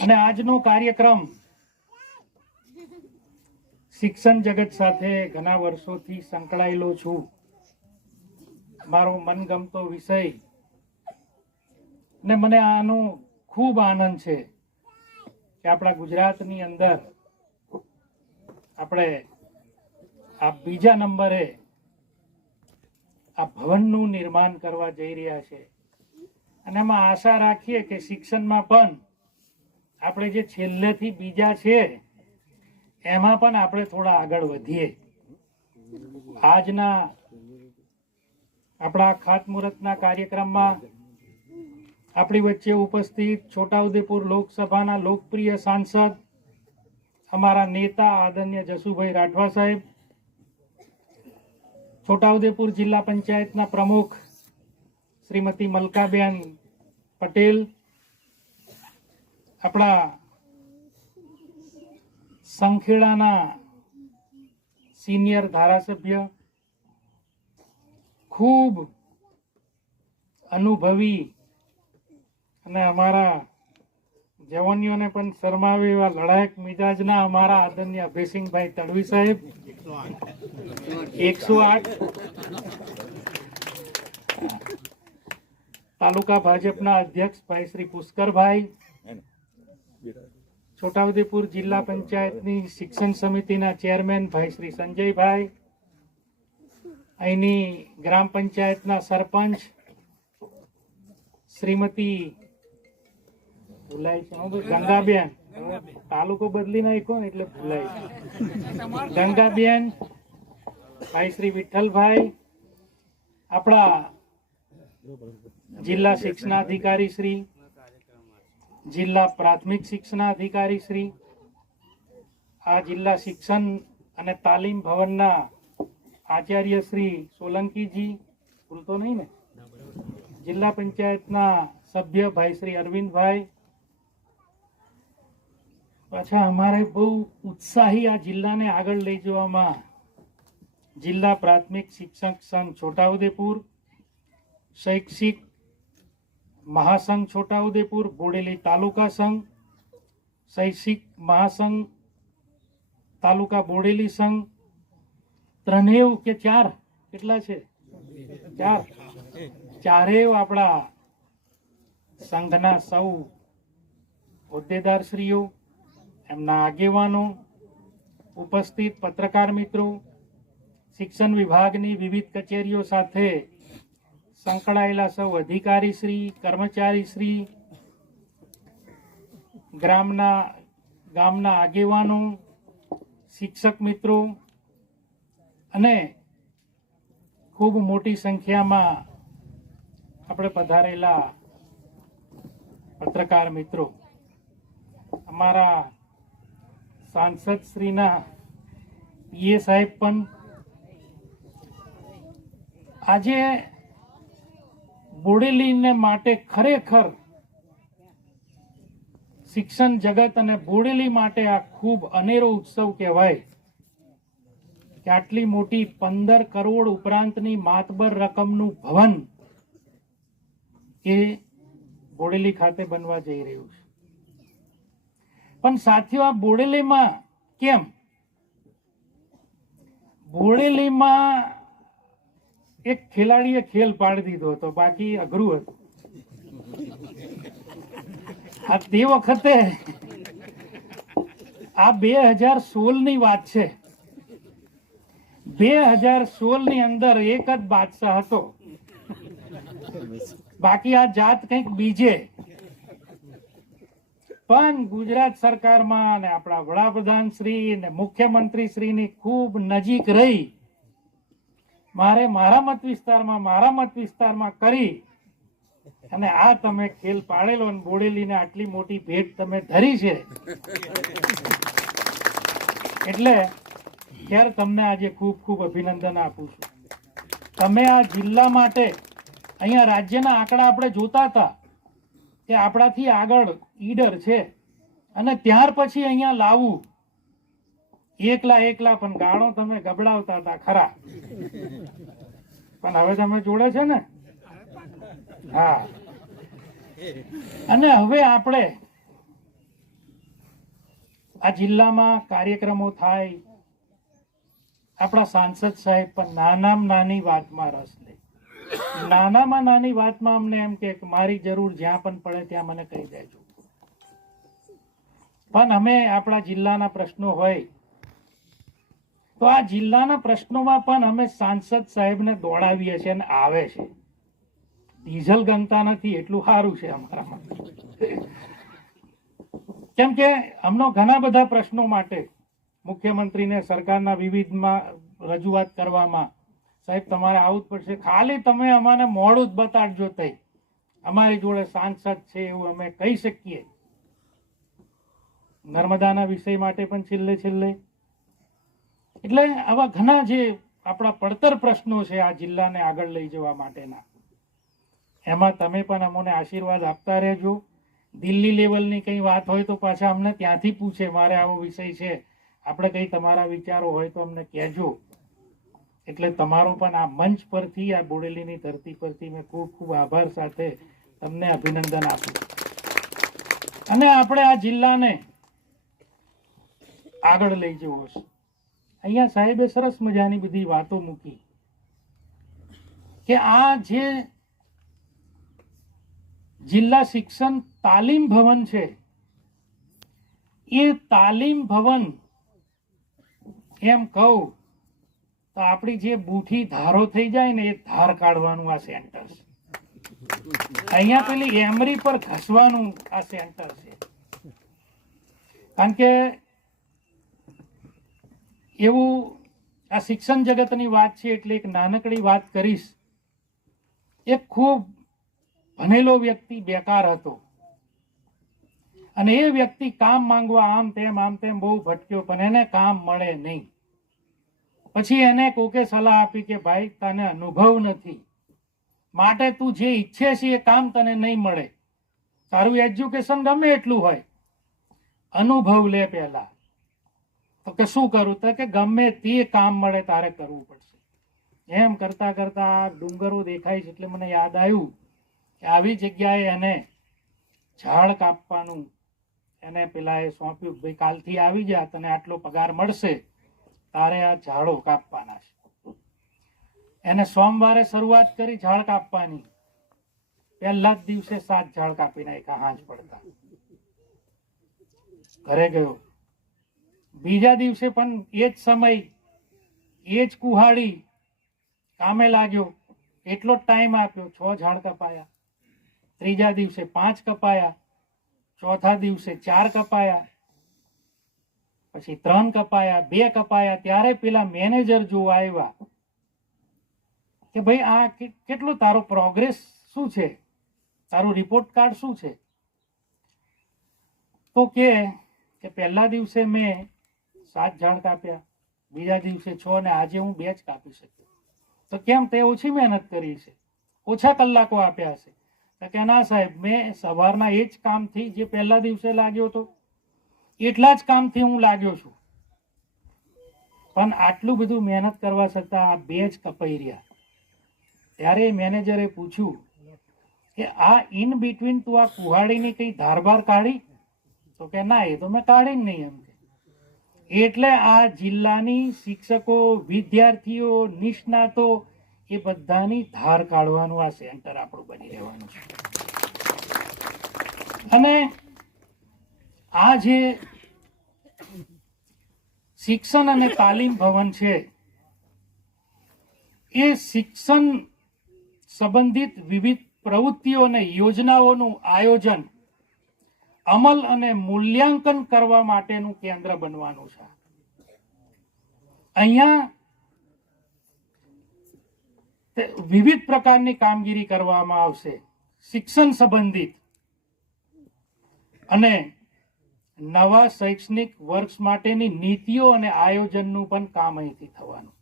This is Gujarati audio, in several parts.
અને આજનો કાર્યક્રમ શિક્ષણ જગત સાથે ઘણા વર્ષોથી સંકળાયેલો છું. મારો મનગમતો વિષય ને મને આનો ખૂબ આનંદ છે કે આપણા ગુજરાતની અંદર આપણે આ બીજા નંબરે આ ભવનનું નિર્માણ કરવા જઈ રહ્યા છે. અને એમાં આશા રાખીએ કે શિક્ષણમાં પણ આપણે જે છેલ્લેથી બીજા છે, એમાં પણ આપણે થોડા આગળ વધીએ. આજના આપણા ખાતમુહૂર્તના કાર્યક્રમમાં આપણી વચ્ચે ઉપસ્થિત છોટાઉદેપુર લોકસભાના લોકપ્રિય સાંસદ, અમારા નેતા આદરણીય જસુભાઈ રાઠવા સાહેબ, છોટાઉદેપુર જિલ્લા પંચાયતના પ્રમુખ શ્રીમતી મલકાબેન પટેલ આપણા સંખેડાના સિનિયર ધારાસભ્ય ખૂબ અનુભવી અને અમારા જવાનીઓને પણ શરમાવે એવા લડાયક મિજાજના અમારા આદરણીય અભયસિંહભાઈ તડવી સાહેબ. એકસો આઠ તાલુકા ભાજપના અધ્યક્ષ ભાઈ શ્રી પુષ્કરભાઈ છોટાઉદેપુર જિલ્લા પંચાયતની શિક્ષણ સમિતિના ચેરમેન ભાઈ શ્રી સંજયભાઈ, અહીંની ગ્રામ પંચાયતના સરપંચ શ્રીમતી ભૂલાય છે ગંગાબેન. તાલુકો બદલી નાખ્યો ને એટલે ભૂલાય ગંગાબેન, ભાઈ શ્રી વિઠ્ઠલભાઈ, આપણા જિલ્લા શિક્ષણાધિકારી શ્રી જિલ્લા પ્રાથમિક શિક્ષણાધિકારી શ્રી, આ જિલ્લા શિક્ષણ અને તાલીમ ભવનના આચાર્ય શ્રી સોલંકીજી, ભૂલતો નહીં ને? જિલ્લા પંચાયતના સભ્ય ભાઈ શ્રી અરવિંદભાઈ. પાછા અમારે બહુ ઉત્સાહી આ જિલ્લાને આગળ લઈ જવામાં જિલ્લા પ્રાથમિક શિક્ષક સંઘ છોટાઉદેપુર, શૈક્ષિક મહાસંઘ છોટાઉદેપુર, બોડેલી તાલુકા સંઘ, શૈક્ષિક મહાસંઘ, તાલુકા બોડેલી સંઘ. ત્રણેવ કે ચાર? કેટલા છે? ચાર. ચારેય આપણા સંઘના સૌ હોદ્દેદારશ્રીઓ, એમના આગેવાનો, ઉપસ્થિત પત્રકાર મિત્રો, શિક્ષણ વિભાગની વિવિધ કચેરીઓ સાથે સંકળાયેલા સૌ અધિકારી શ્રી, કર્મચારી શ્રી, ગ્રામના, ગામના આગેવાનો, શિક્ષક મિત્રો અને ખૂબ મોટી સંખ્યામાં આપણે પધારેલા પત્રકાર મિત્રો. અમારા સાંસદ શ્રીના પીએ સાહેબ પણ આજે બોડેલીને માટે ખરેખર શિક્ષણ જગત અને બોડેલી માટે આ ખૂબ અનેરો ઉત્સવ કહેવાય. કે આટલી મોટી પંદર કરોડ ઉપરાંતની માતબર રકમનું ભવન એ બોડેલી ખાતે બનવા જઈ રહ્યું છે. પણ સાથીઓ, આ બોડેલીમાં કેમ? બોડેલીમાં એક ખેલાડીએ ખેલ પાડી દીધો હતો, બાકી અઘરું હતું. આ તે વખતે આ બે હજાર સોળની વાત છે. બે હજાર સોળની અંદર એક જ બાદશાહ હતો. બાકી આ જાત કંઈક બીજે. પણ ગુજરાત સરકારમાં અને આપણા વડાપ્રધાન શ્રી અને મુખ્યમંત્રી શ્રીની ખૂબ નજીક રહી. મારે મારા મત વિસ્તારમાં, મારા મત વિસ્તારમાં કરી અને આ તમે ખેલ પાડેલો અને બોડેલીને આટલી મોટી ભેટ તમે ધરી છે. એટલે ખેર તમને આજે ખૂબ ખૂબ અભિનંદન આપું છું. તમે આ જિલ્લા માટે અહીંયા રાજ્યના આંકડા આપણે જોતા હતા કે આપણાથી આગળ ઈડર છે અને ત્યાર પછી અહીંયા લાવવું એકલા એકલા પણ ગાણો તમે ગબડાવતા હતા ખરા. પણ હવે તમે જોડે છે ને? હા. અને હવે આપણે આ જિલ્લામાં કાર્યક્રમો થાય. આપણા સાંસદ સાહેબ પણ નાનામાં નાની વાતમાં રસ લે. નાનામાં નાની વાતમાં અમને એમ કે મારી જરૂર જ્યાં પણ પડે ત્યાં મને કહી દેજો. પણ અમે આપણા જિલ્લાના પ્રશ્નો હોય તો આ જિલ્લાના પ્રશ્નોમાં પણ અમે સાંસદ સાહેબને દોડાવીએ છીએ અને આવે છે. ડીઝલ ગમતા નથી, એટલું સારું છે અમારા માટે કેમ કે અમનો ઘણા બધા પ્રશ્નો માટે મુખ્યમંત્રીને સરકારના વિવિધમાં રજૂઆત કરવામાં, સાહેબ, તમારે આવવું જ પડશે. ખાલી તમે અમારે મોડું જ બતાડજો તઈ. અમારી જોડે સાંસદ છે એવું અમે કહી શકીએ. નર્મદાના વિષય માટે પણ છેલ્લે છેલ્લે એટલે આવા ઘણા જે આપણા પડતર પ્રશ્નો છે આ જિલ્લાને આગળ લઈ જવા માટેના. એમાં તમે પણ અમને આશીર્વાદ આપતા રહેજો. દિલ્હી લેવલની કંઈ વાત હોય તો પાછા અમને ત્યાંથી પૂછે, મારે આવો વિષય છે. આપણે કંઈ તમારા વિચારો હોય તો અમને કહેજો. એટલે તમારો પણ આ મંચ પરથી, આ બોડેલીની ધરતી પરથી મેં ખૂબ ખૂબ આભાર સાથે તમને અભિનંદન આપું અને આપણે આ જિલ્લાને આગળ લઈ જવો છે. અહીંયા સાહેબે સરસ મજાની બધી વાતો મૂકી કે આ જે જિલ્લા શિક્ષણ તાલીમ ભવન છે, એ તાલીમ ભવન એમ કહું તો આપણી જે બૂઠી ધારો થઈ જાય ને એ ધાર કાઢવાનું આ સેન્ટર છે. અહીંયા પેલી એમરી પર ઘસવાનું આ સેન્ટર છે. કારણ કે એવું આ શિક્ષણ જગતની વાત છે એટલે એક નાનકડી વાત કરીશ. એક ખૂબ ભણેલો વ્યક્તિ બેકાર હતો. અને એ વ્યક્તિ કામ માંગવા આમ તેમ આમ તેમ બહુ ભટક્યો, પણ એને કામ મળે નહીં. પછી એને કોકે સલાહ આપી કે, ભાઈ, તને અનુભવ નથી. માટે તું જે ઈચ્છે છે એ કામ તને નહીં મળે. તારું એજ્યુકેશન ગમે એટલું હોય. અનુભવ લે પહેલા. તો કે શું કરું? તો કે ગમે તે કામ મળે તારે કરવું પડશે. એમ કરતા કરતા ડુંગરો દેખાય છે એટલે મને યાદ આવ્યું કે આવી જગ્યાએ એને ઝાડ કાપવાનું એને પેલા એ સોંપ્યું ભાઈ કાલથી આવી જા, તને આટલો પગાર મળશે, તારે આ ઝાડો કાપવાના છે. એને સોમવારે શરૂઆત કરી ઝાડ કાપવાની. પહેલા જ દિવસે સાત ઝાડ કાપી નાખ્યા હાંજ પડતા. ઘરે ગયો. બીજા દિવસે પણ એ જ સમય, એ જ કુહાડી કામે લાગ્યો. એટલો જ ટાઈમ આપ્યો. છ ઝાડ કપાયા. ત્રીજા દિવસે પાંચ કપાયા. ચોથા દિવસે ચાર કપાયા. પછી ત્રણ કપાયા, બે કપાયા. ત્યારે પેલા મેનેજર જોવા આવ્યા કે ભાઈ, આ કેટલો તારો પ્રોગ્રેસ શું છે? તારું રિપોર્ટ કાર્ડ શું છે? તો કે પહેલા દિવસે મેં સાત ઝાડ કાપ્યા બીજા દિવસે છ ને આજે હું બે જ કાપી શક્યો. તો કેમ તે ઓછી મહેનત કરી છે? ઓછા કલાકો આપ્યા છે. તો કે ના સાહેબ, મેં સવારના એ જ કામથી જે પહેલા દિવસે લાગ્યો હતો, એટલા જ કામથી હું લાગ્યો છું. પણ આટલું બધું મહેનત કરવા છતાં આ બે જ કપાઈ રહ્યા. ત્યારે મેનેજરે પૂછ્યું કે આ ઇન બિટવીન તું આ કુહાડીની કઈ ધારબાર કાઢી? તો કે ના, એ તો મેં કાઢી જ નહીં એમ એટલે આ જિલ્લાની શિક્ષકો, વિદ્યાર્થીઓ નિષ્ણાતો એ બધાની ધાર કાઢવાનું આ સેન્ટર આપણું બની રહેવાનું છે. અને આ જે શિક્ષણ અને તાલીમ ભવન છે, એ શિક્ષણ સંબંધિત વિવિધ પ્રવૃત્તિઓ અને યોજનાઓનું આયોજન અમલ અને મૂલ્યાંકન કરવા માટેનું કેન્દ્ર બનવાનું છે. અહીંયા વિવિધ પ્રકારની કામગીરી કરવામાં આવશે. શિક્ષણ સંબંધિત અને નવા શૈક્ષણિક વર્ષ માટેની નીતિઓ અને આયોજનનું પણ કામ અહીંથી થવાનું.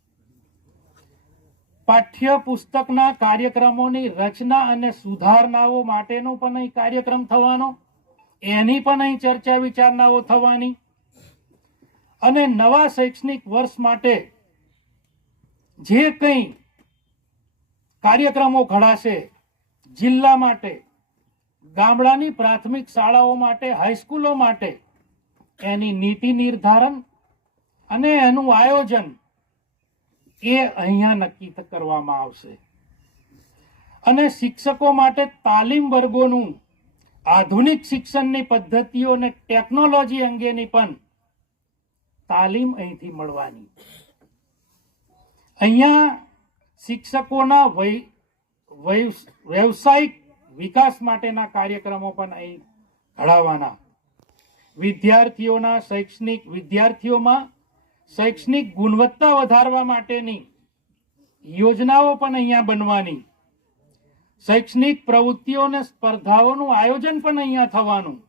પાઠ્ય પુસ્તકના કાર્યક્રમોની રચના અને સુધારણાઓ માટેનો પણ અહીં કાર્યક્રમ થવાનો. એની પણ અહીં ચર્ચા વિચારણાઓ થવાની. અને નવા શૈક્ષણિક વર્ષ માટે જે કંઈ કાર્યક્રમો ઘડાશે જિલ્લા માટે, ગામડાની પ્રાથમિક શાળાઓ માટે, હાઈસ્કૂલો માટે, એની નીતિ નિર્ધારણ અને એનું આયોજન એ અહીંયા નક્કી કરવામાં આવશે. અને શિક્ષકો માટે તાલીમ વર્ગોનું આધુનિક શિક્ષણની પદ્ધતિઓ અને ટેકનોલોજી અંગેની પણ તાલીમ અહીંથી મળવાની. અહીંયા શિક્ષકોના વ્યવસાયિક વિકાસ માટેના કાર્યક્રમો પણ અહીં ઘડાવવાના વિદ્યાર્થીઓના શૈક્ષણિક, વિદ્યાર્થીઓમાં શૈક્ષણિક ગુણવત્તા વધારવા માટેની યોજનાઓ પણ અહીંયા બનવાની. શૈક્ષણિક પ્રવૃત્તિઓ અને સ્પર્ધાઓનું આયોજન પણ અહીંયા થવાનું.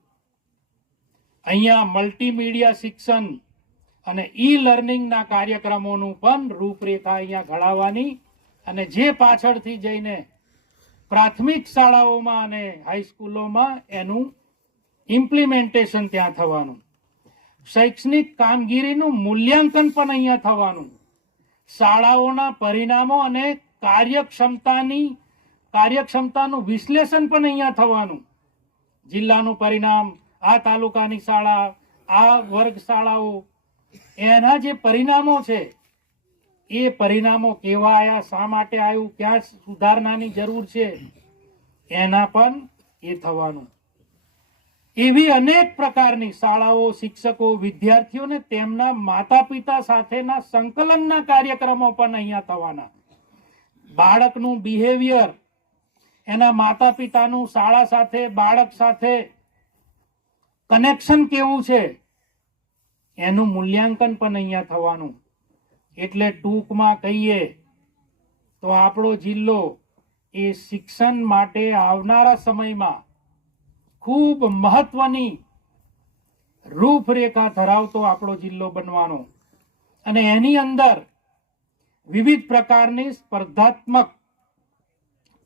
અહીંયા મલ્ટીમીડિયા શિક્ષણ અને ઈ લર્નિંગના કાર્યક્રમોનું પણ રૂપરેખા અહીંયા ઘડાવવાની અને જે પાછળથી જઈને પ્રાથમિક શાળાઓમાં અને હાઈસ્કૂલોમાં એનું ઇમ્પ્લિમેન્ટેશન ત્યાં થવાનું. શૈક્ષણિક કામગીરીનું મૂલ્યાંકન પણ અહીંયા થવાનું. શાળાઓના પરિણામો અને કાર્યક્ષમતાની કાર્યક્ષમતાનું વિશ્લેષણ પણ અહીંયા થવાનું. જિલ્લાનું પરિણામ, આ તાલુકાની શાળા, આ વર્ગ શાળાઓ, એના જે પરિણામો છે, એ પરિણામો કેવા આવ્યા શા માટે આવ્યું, ક્યાં સુધારણાની જરૂર છે, એના પણ એ થવાનું. એવી અનેક પ્રકારની શાળાઓ, શિક્ષકો, વિદ્યાર્થીઓને તેમના માતા પિતા સાથેના સંકલનના કાર્યક્રમો પણ અહીંયા થવાના. બાળકનું બિહેવિયર એના માતા પિતાનું શાળા સાથે, બાળક સાથે કનેક્શન કેવું છે? એનું મૂલ્યાંકન પણ અહીંયા થવાનું. એટલે ટૂંકમાં કહીએ તો આપણો જિલ્લો એ શિક્ષણ માટે આવનારા સમયમાં ખૂબ મહત્વની રૂપરેખા ધરાવતો આપણો જિલ્લો બનવાનો. અને એની અંદર વિવિધ પ્રકારની સ્પર્ધાત્મક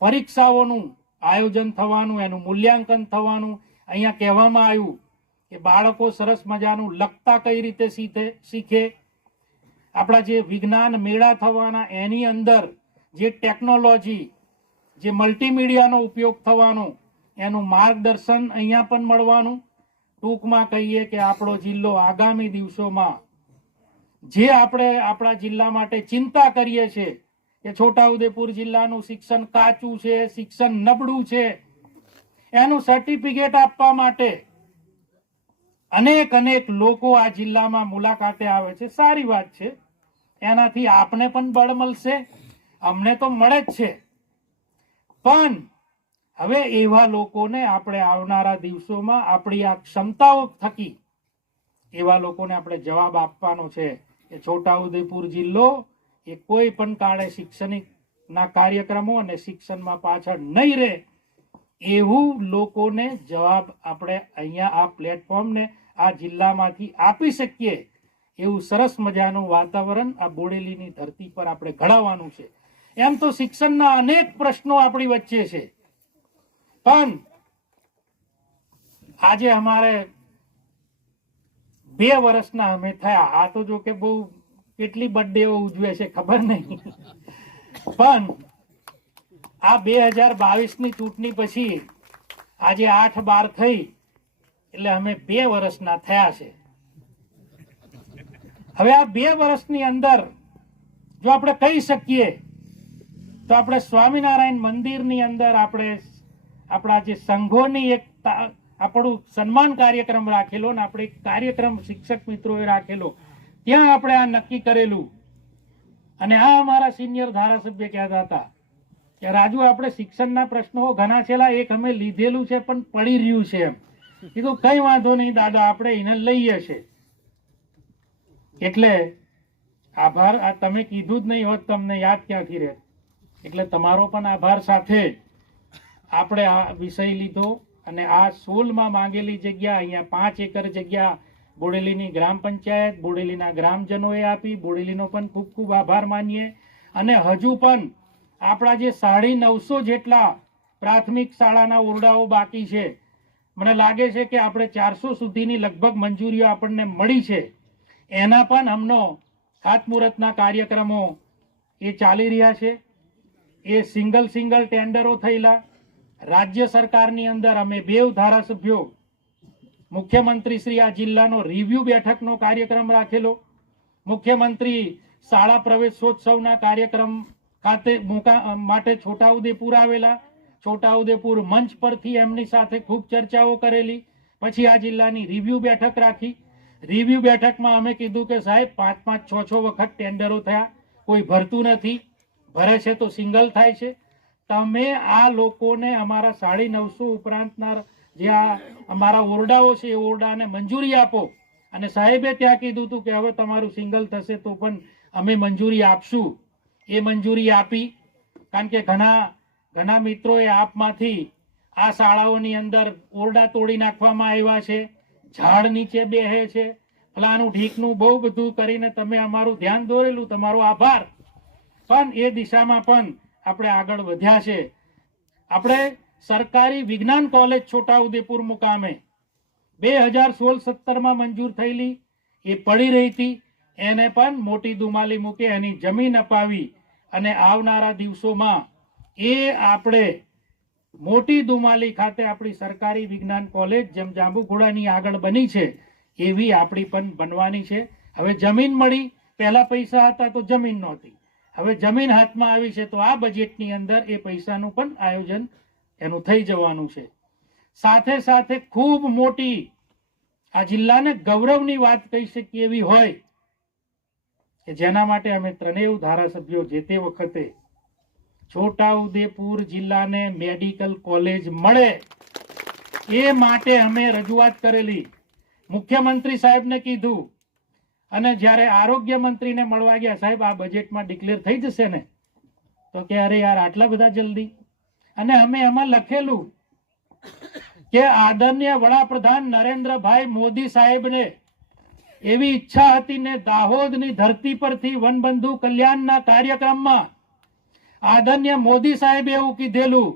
પરીક્ષાઓનું આયોજન થવાનું, એનું મૂલ્યાંકન થવાનું, અહીંયા કહેવામાં આવ્યું કે બાળકો સરસ મજાનું લખતા કઈ રીતે શીખે શીખે. આપણા જે વિજ્ઞાન મેળા થવાના, એની અંદર જે ટેકનોલોજી, જે મલ્ટીમીડિયાનો ઉપયોગ થવાનો, એનું માર્ગદર્શન અહીંયા પણ મળવાનું. ટૂંકમાં કહીએ કે આપણો જિલ્લો આગામી દિવસોમાં જે આપણે આપણા જિલ્લા માટે ચિંતા કરીએ છીએ કે છોટાઉદેપુર જિલ્લાનું શિક્ષણ કાચું છે, શિક્ષણ નબળું છે. એનું સર્ટિફિકેટ આપવા માટે અનેક અનેક લોકો આ જિલ્લામાં મુલાકાતે આવે છે. સારી વાત છે. એનાથી આપને પણ બળ મળશે, અમને તો મળે જ છે. પણ હવે એવા લોકોને આપણે આવનારા દિવસોમાં આપણી આ ક્ષમતાઓ થકી એવા લોકોને આપણે જવાબ આપવાનો છે કે છોટાઉદેપુર જિલ્લો એ કોઈ પણ કાળે શૈક્ષણિક ના કાર્યક્રમો અને શિક્ષણમાં પાછળ નહીં રહે, એવું લોકોને જવાબ આપણે અહીંયા આ પ્લેટફોર્મને આ જિલ્લામાંથી આપી શકીએ એવું સરસ મજાનું વાતાવરણ આ બોડેલીની ધરતી પર આપણે ઘડાવવાનું છે. એમ તો શિક્ષણના અનેક પ્રશ્નો આપણી વચ્ચે છે. પણ આજે અમારે બે વર્ષના અમે થયા. આ તો જો કે બહુ કેટલી બર્થડે ઉજવે છે ખબર નહીં. પણ આ બે હજાર બાવીસની ચૂંટણી પછી આજે આઠ બાર થઈ એટલે અમે બે વર્ષના થયા છે. હવે આ બે વર્ષની અંદર જો આપણે કહી શકીએ, તો આપણે સ્વામિનારાયણ મંદિરની અંદર આપણે આપણા જે સંઘોની એક આપણું સન્માન કાર્યક્રમ રાખેલો ને આપણે કાર્યક્રમ શિક્ષક મિત્રોએ રાખેલો ત્યાં આપણે આ નક્કી કરેલું. અને આ અમારા સિનિયર ધારાસભ્ય કહેતા હતા? કે રાજુ, આપણે શિક્ષણના પ્રશ્નો ઘણા છેલ્લા એક અમે લીધેલું છે, પણ પડી રહ્યું છે એમ. કીધું, કઈ વાંધો નહીં દાદા, આપણે એને લઈએ છે. એટલે આભાર, આ તમે કીધું જ નહીં હોત, તમને યાદ ક્યાંથી રહે? એટલે તમારો પણ આભાર સાથે આપણે આ વિષય લીધો અને આ સોલમાં માંગેલી જગ્યા, અહીંયા પાંચ એકર જગ્યા બોડેલીની ગ્રામ પંચાયત, બોડેલીના ગ્રામજનોએ આપી, બોડેલીનો પણ ખૂબ ખૂબ આભાર માનીએ. અને હજુ પણ આપણા જે સાડી નવસો જેટલા પ્રાથમિક શાળાના ઓરડાઓ બાકી છે, મને લાગે છે કે આપણે ચારસો સુધીની લગભગ મંજૂરીઓ આપણને મળી છે. એના પણ હમનો ખાતમુહૂર્તના કાર્યક્રમો એ ચાલી રહ્યા છે. એ સિંગલ સિંગલ ટેન્ડરો થયેલા. રાજ્ય સરકારની અંદર અમે બેવ ધારાસભ્યો મુખ્યમંત્રી શ્રી આ જિલ્લાનો રિવ્યુ બેઠકનો કાર્યક્રમ રાખેલો. મુખ્યમંત્રી શાળા પ્રવેશોત્સવના કાર્યક્રમ ખાતે મુકા માટે છોટાઉદેપુર આવેલા. છોટાઉદેપુર મંચ પરથી એમની સાથે ખૂબ ચર્ચાઓ કરેલી. પછી આ જિલ્લાની રિવ્યુ બેઠક રાખી. રિવ્યુ બેઠકમાં અમે કીધું કે સાહેબ પાંચ પાંચ છ છ વખત ટેન્ડરો થયા. કોઈ ભરતું નથી. ભરે છે તો સિંગલ થાય છે. તમે આ લોકોને અમારા સાડી નવસો ઉપરાંતના જે આ અમારા ઓરડાઓ છે, એ ઓરડાને મંજૂરી આપો. અને સાહેબે ત્યાં કીધું હતું કે હવે તમારું સિંગલ થશે તો પણ અમે મંજૂરી આપશું. એ મંજૂરી આપી. કારણ કે ઘણા ઘણા મિત્રોએ આપમાંથી આ શાળાઓની અંદર ઓરડા તોડી નાખવામાં આવ્યા છે, ઝાડ નીચે બેહે છે. ફલાનું ઢીકનું બહુ બધું કરીને તમે અમારું ધ્યાન દોરેલું, તમારો આભાર. પણ એ દિશામાં પણ આપણે આગળ વધ્યા છે. આપણે સરકારી વિજ્ઞાન કોલેજ છોટાઉદેપુર મુકામે બે હજાર સોળ સત્તરમાં મંજૂર થયેલી, એ પડી રહી હતી. એને પણ મોટી દુમાલી મૂકે એની જમીન અપાવી અને આવનારા દિવસોમાં એ આપણે મોટી દુમાલી ખાતે આપણી સરકારી વિજ્ઞાન કોલેજ જેમ જાંબુઘોડાની આગળ બની છે, એવી આપણી પણ બનવાની છે. હવે જમીન મળી, પહેલા પૈસા હતા તો જમીન નહોતી. હવે જમીન હાથમાં આવી છે તો આ બજેટની અંદર એ પૈસાનું પણ આયોજન એનું થઈ જવાનું છે. સાથે સાથે ખૂબ મોટી આ જિલ્લાને ગૌરવની વાત કહી શકીએ એવી હોય કે જેના માટે અમે ત્રણેય ધારાસભ્યો જે તે વખતે છોટાઉદેપુર જિલ્લાને મેડિકલ કોલેજ મળે એ માટે અમે રજૂઆત કરેલી. મુખ્યમંત્રી સાહેબને કીધું અને જ્યારે આરોગ્ય મંત્રીને મળવા ગયા, સાહેબ, આ બજેટમાં ડિક્લેર થઈ જશે ને? તો કે અરે યાર, આટલા બધા જલ્દી અને અમે એમાં લખેલું કે આદરણીય વડાપ્રધાન નરેન્દ્રભાઈ મોદી સાહેબને એવી ઈચ્છા હતી ને દાહોદની ધરતી પરથી વનબંધુ કલ્યાણના કાર્યક્રમમાં આદરણીય મોદી સાહેબે એવું કીધેલું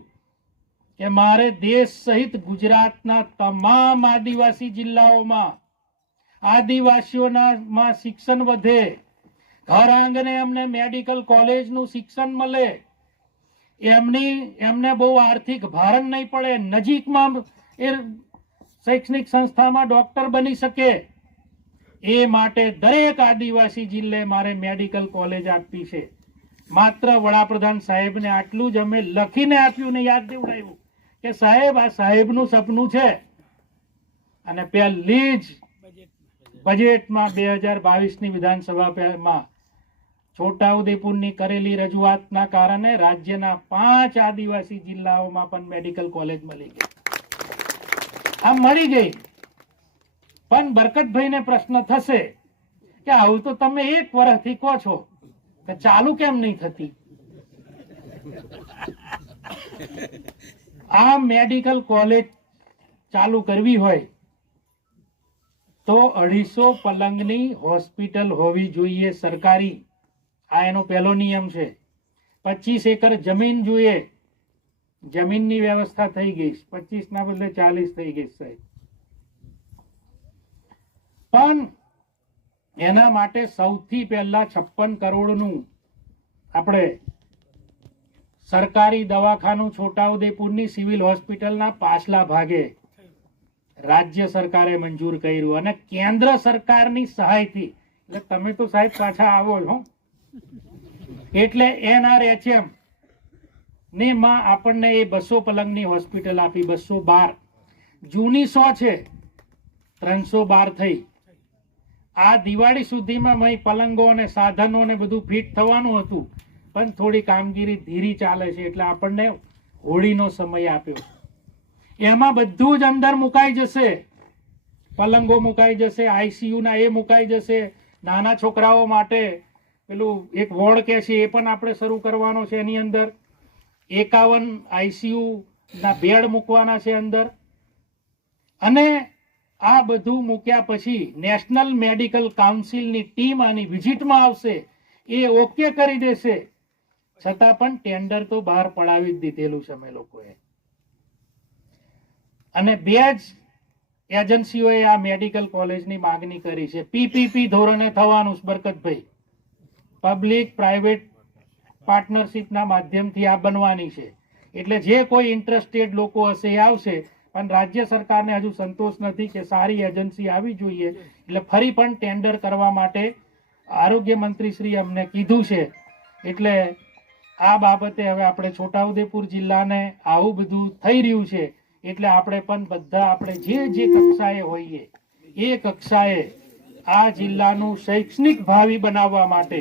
કે મારે દેશ સહિત ગુજરાતના તમામ આદિવાસી જિલ્લાઓમાં આદિવાસીઓના શિક્ષણ વધે. ઘર આંગણે અમને મેડિકલ કોલેજનું શિક્ષણ મળે. એમની, એમને બહુ આર્થિક ભારણ નહીં પડે, નજીકમાં એ શૈક્ષણિક સંસ્થામાં ડોક્ટર બની શકે. એ માટે દરેક આદિવાસી જિલ્લે મારે મેડિકલ કોલેજ આપવી છે. માત્ર વડાપ્રધાન સાહેબને આટલું જ અમે લખીને આપ્યું ને યાદ દેવડાવ્યું કે સાહેબ, આ સાહેબનું સપનું છે. અને પહેલી જ બજેટમાં બે હજાર બાવીસની વિધાનસભામાં છોટાઉદેપુરની કરેલી રજૂઆતના કારણે રાજ્યના પાંચ આદિવાસી જિલ્લાઓમાં પણ મેડિકલ કોલેજ મળી ગઈ. આ મળી ગઈ. પણ બરકતભાઈને પ્રશ્ન થશે કે આવું તો તમે એક વર્ષથી કહો છો કે ચાલુ કેમ નહીં થતી? આ મેડિકલ કોલેજ ચાલુ કરવી હોય તો અઢીસો પલંગની હોસ્પિટલ હોવી જોઈએ સરકારી. આ એનો પહેલો નિયમ છે. પચીસ એકર જમીન જોઈએ. જમીનની વ્યવસ્થા થઈ ગઈ. પચીસ ના બદલે ચાલીસ થઈ ગઈ સાહેબ. પણ એના માટે સૌથી પહેલા છપ્પન કરોડનું આપણે સરકારી દવાખાનું છોટાઉદેપુરની સિવિલ હોસ્પિટલના પાછલા ભાગે રાજ્ય સરકારે મંજૂર કર્યું અને કેન્દ્ર સરકારની સહાયથી. એટલે તમે તો સાહેબ પાછા આવો છો. એટલે એનઆરએચએમ ને માં આપણને એ બસો પલંગની હોસ્પિટલ આપી, બસો બાર. જૂની સો છે, ત્રણસો બાર થઈ. આ દિવાળી સુધીમાં મય પલંગો અને સાધનો ને બધું ફિટ થવાનું હતું, પણ થોડી કામગીરી ધીરી ચાલે છે એટલે આપણને હોળીનો સમય આપ્યો. એમાં બધું જ અંદર મુકાઈ જશે. પલંગો મુકાઈ જશે આઈસીયુના એ મુકાઈ જશે, નાના છોકરાઓ માટે પેલું એક વોર્ડ કે છે એ પણ આપણે શરૂ કરવાનો છે એની અંદર. એકાવન આઈસીયુ ના બેડ મૂકવાના છે અંદર. અને આ બધું મૂક્યા પછી નેશનલ મેડિકલ કાઉન્સિલની ટીમ આની વિઝિટમાં આવશે. એ ઓકે કરી દેશે. છતાં પણ ટેન્ડર તો બહાર પડાવી જ દીધેલું છે અમે લોકોએ. અને બે જ એજન્સીઓએ આ મેડિકલ કોલેજની માગણી કરી છે. પીપીપી ધોરણે થવાનું બરકતભાઈ. પબ્લિક પ્રાઇવેટ પાર્ટનરશિપના માધ્યમથી આ બનવાની છે. એટલે જે કોઈ ઇન્ટરેસ્ટેડ લોકો હશે એ આવશે, પણ રાજ્ય સરકારને હજુ સંતોષ નથી કે સારી એજન્સી આવી જોઈએ. એટલે ફરી પણ ટેન્ડર કરવા માટે આરોગ્ય મંત્રી શ્રી અમને કીધું છે. એટલે આ બાબતે હવે આપણે છોટાઉદેપુર જિલ્લાને આવું બધું થઈ રહ્યું છે. એટલે આપણે પણ બધા આપણે જે જે કક્ષાએ હોઈએ, એ કક્ષાએ આ જિલ્લાનું શૈક્ષણિક ભાવિ બનાવવા માટે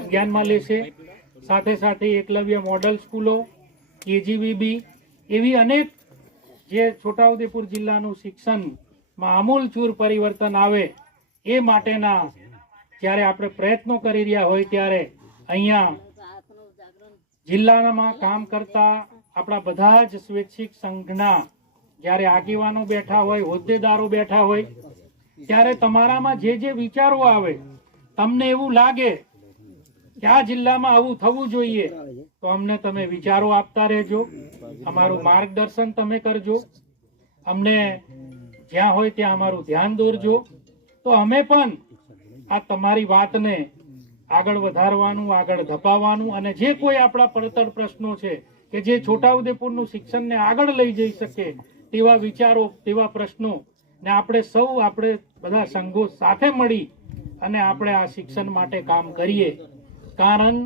ધ્યાનમાં લેશે સાથે સાથે એકલવ્ય મોડલ સ્કૂલો, કેજીવીબી એવી અનેક જે છોટાઉદેપુર જિલ્લાનું શિક્ષણમાં આમૂલચૂર પરિવર્તન આવે એ માટેના જ્યારે આપણે પ્રયત્નો કરી રહ્યા હોય ત્યારે અહીંયા જિલ્લામાં કામ કરતા આપણા બધા જ સ્વૈચ્છિક સંઘના જ્યારે આગેવાનો બેઠા હોય, હોદ્દેદારો બેઠા હોય, ત્યારે તમારામાં જે જે વિચારો આવે, તમને એવું લાગે કે આ જિલ્લામાં આવું થવું જોઈએ, તો અમને તમે વિચારો આપતા રહેજો. અમારું માર્ગદર્શન તમે કરજો. અમને જ્યાં હોય ત્યાં અમારું ધ્યાન દોરજો. તો અમે પણ આ તમારી વાતને આગળ વધારવાનું, આગળ ધપાવવાનું અને જે કોઈ આપણા પડતર પ્રશ્નો છે કે જે છોટાઉદેપુરનું શિક્ષણને આગળ લઈ જઈ શકે તેવા વિચારો, તેવા પ્રશ્નો ને આપણે સૌ, આપણે બધા સંઘો સાથે મળી અને આપણે આ શિક્ષણ માટે કામ કરીએ. કારણ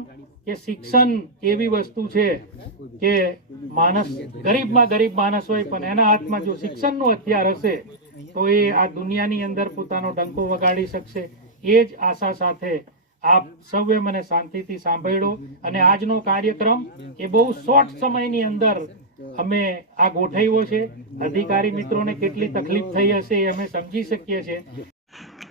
કે શિક્ષણ એવી વસ્તુ છે કે માણસ ગરીબમાં ગરીબ માણસ હોય, પણ એના હાથમાં જો શિક્ષણનું હથિયાર હશે, તો એ આ દુનિયાની અંદર પોતાનો ડંકો વગાડી શકશે. એ જ આશા સાથે આપ સૌએ મને શાંતિથી સાંભળ્યો અને આજનો કાર્યક્રમ એ બહુ શોર્ટ સમયની અંદર અમે આ ગોઠવ્યો છે. અધિકારી મિત્રોને કેટલી તકલીફ થઈ હશે એ અમે સમજી શકીએ છીએ.